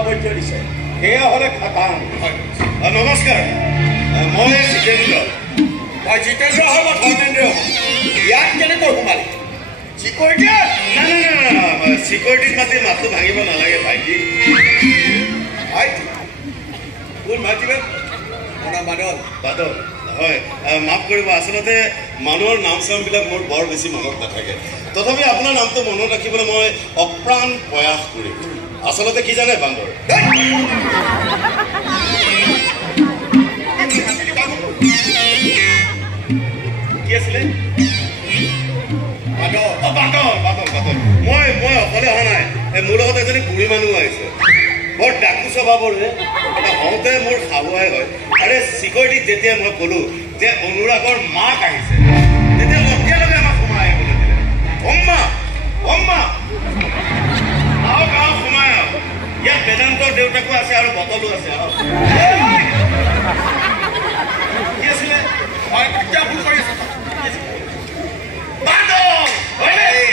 মহাবৈদ্য দিছে সেয়া হ'লে খাটাং নমস্কাৰ মই জিতেন্দ্ৰ মই জিতেন্দ্ৰ হ'ব ধৰ্মেন্দ্ৰ হ'ব ইয়াত কেনেকৈ সোমালি চিকিউৰিটি না চিকিউৰিটিত মাতি মাতটো ভাঙিব নালাগে ভাইটি ভাইটি কোন ভাইটি বাদল বাদল হয় মাফ কৰিব আচলতে মানুহৰ নাম চামবিলাক মোৰ বৰ বেছি মনত নাথাকে তথাপি আপোনাৰ নামটো মনত ৰাখিবলৈ মই অপ্ৰাণ প্ৰয়াস কৰিম আচলতে কি জানে বান্দৰ কি আছিলে মই অকলে অহা নাই মোৰ লগত এজনী বুঢ়ী মানুহ আহিছে বৰ ডাকু স্বভাৱৰ এটা হওঁতে মোৰ খাবুৱাই হয় আৰে চিকিউৰিটিক যেতিয়া মই ক'লো যে অনুৰাগৰ মাক আহিছে তেতিয়া লগে লগে আমাক সোমাই আহিবলৈ দিলে অম্মা গাঁও সোমাই আহক ইয়াত বেদান্তৰ দেউতাকো আছে আৰু বটলো আছে কি আছিলে ভুল কৰি আছে Bando! Olha aí!